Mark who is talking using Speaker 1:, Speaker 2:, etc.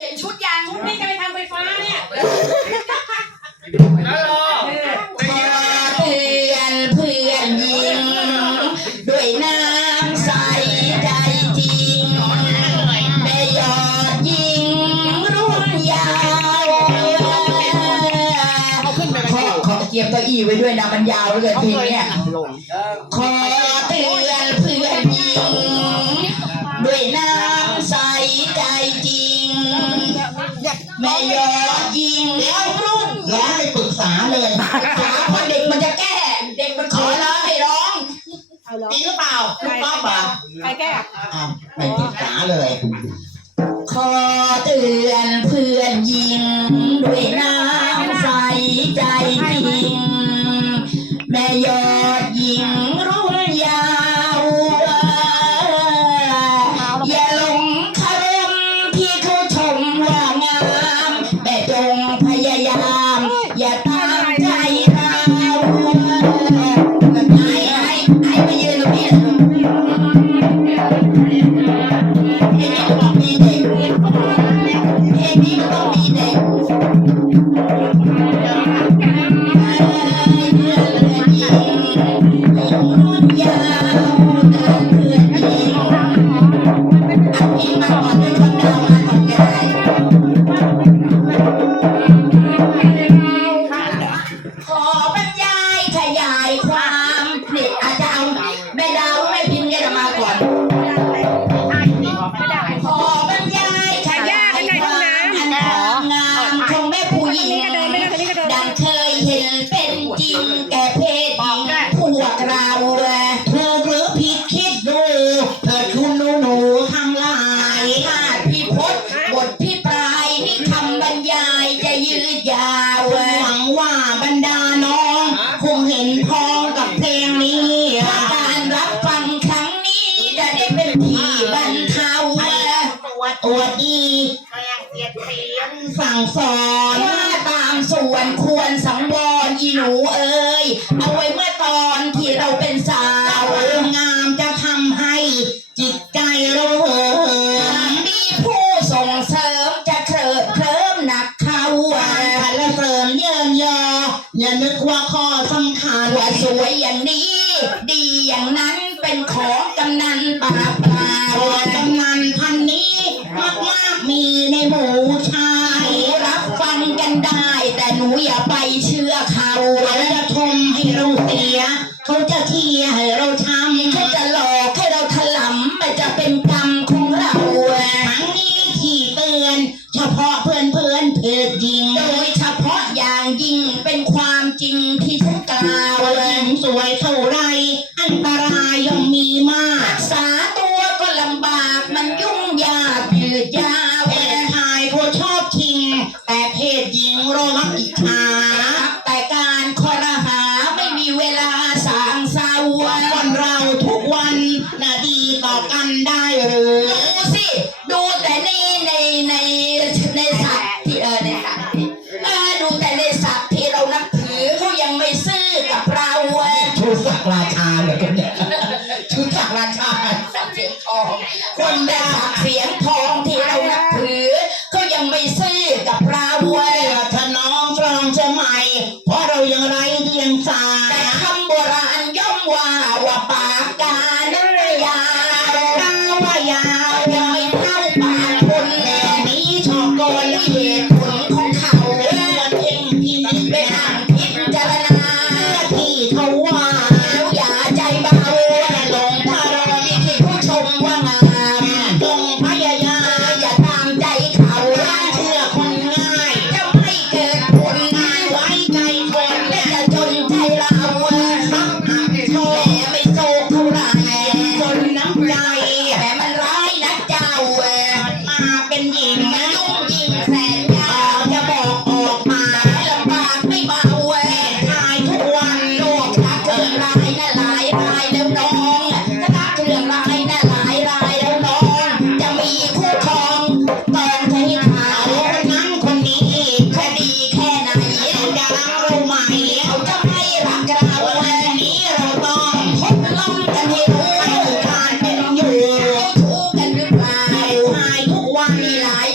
Speaker 1: เห็นชุดยางชุดนี้จะไปทำไฟฟ้าเนี่ย
Speaker 2: แล้วรอ
Speaker 1: เออ
Speaker 2: ได้ยินไหม
Speaker 3: เพื่อนเพื่อนยิงด้วยน้ำใสใจจริงแม่ยอดยิงรุ่นยาวขอขอเกียบเก้าอี้ไว้ด้วยนะมันยาวเหลือเกินเพลงเนี่ยขอเตือนเพื่อนยิง แม่ยอดยิงแล้วรุ่นร้องไม่ปรึกษาเลยปรึกษาเพราะเด็กมันจะแก้ เด็กมันขอร้องให้ร้องจริงหรือเปล่าลูกป้อมเปล่า
Speaker 1: ใครแก้
Speaker 3: อ้าวไม่ปรึกษาเลย ขอเตือนเพื่อนยิงด้วยน้ำใสใจจริงแม่ยอ พยายามอย่าตามใจเราไอ้ไอ้ไอ้ไปยืนตรงนี้เพลงนี้มันต้องมีเด็กเพลงนี้มันต้องมีเด็กรุ่นยา ว่าบรรดาน้องคงเห็นพ้องกับเพลงนี้การรับฟังครั้งนี้จะได้เป็นที่บรรเทาตัวดีสั่งสอนว่าตามส่วนควรสังวรอีหนูเอ้ยเอาไว้เมื่อตอนที่เราเป็นสาว อย่านึกว่าข้อสำคัญว่าสวยอย่างนี้ ดีอย่างนั้นเป็นของกำนันปาปลากำนันพันนี้ มากมากๆมีในหมู่ชาย รับฟังกันได้ แต่หนูอย่าไปเชื่อเขา กาวหญิงสวยเท่าไร อันตรายย่อมมีมาก สาตัวก็ลำบากมันยุ่งยากยืดยาวเพนทายเขาชอบทิ้งแต่เพศหญิงรอมักอิจฉาแกดิ์ราชาเหรอเนี่ยชูศักดิ์ราชาสักดิ์เสียงทอง คนแบกศักดิ์เสียงทองที่เรา
Speaker 4: Eli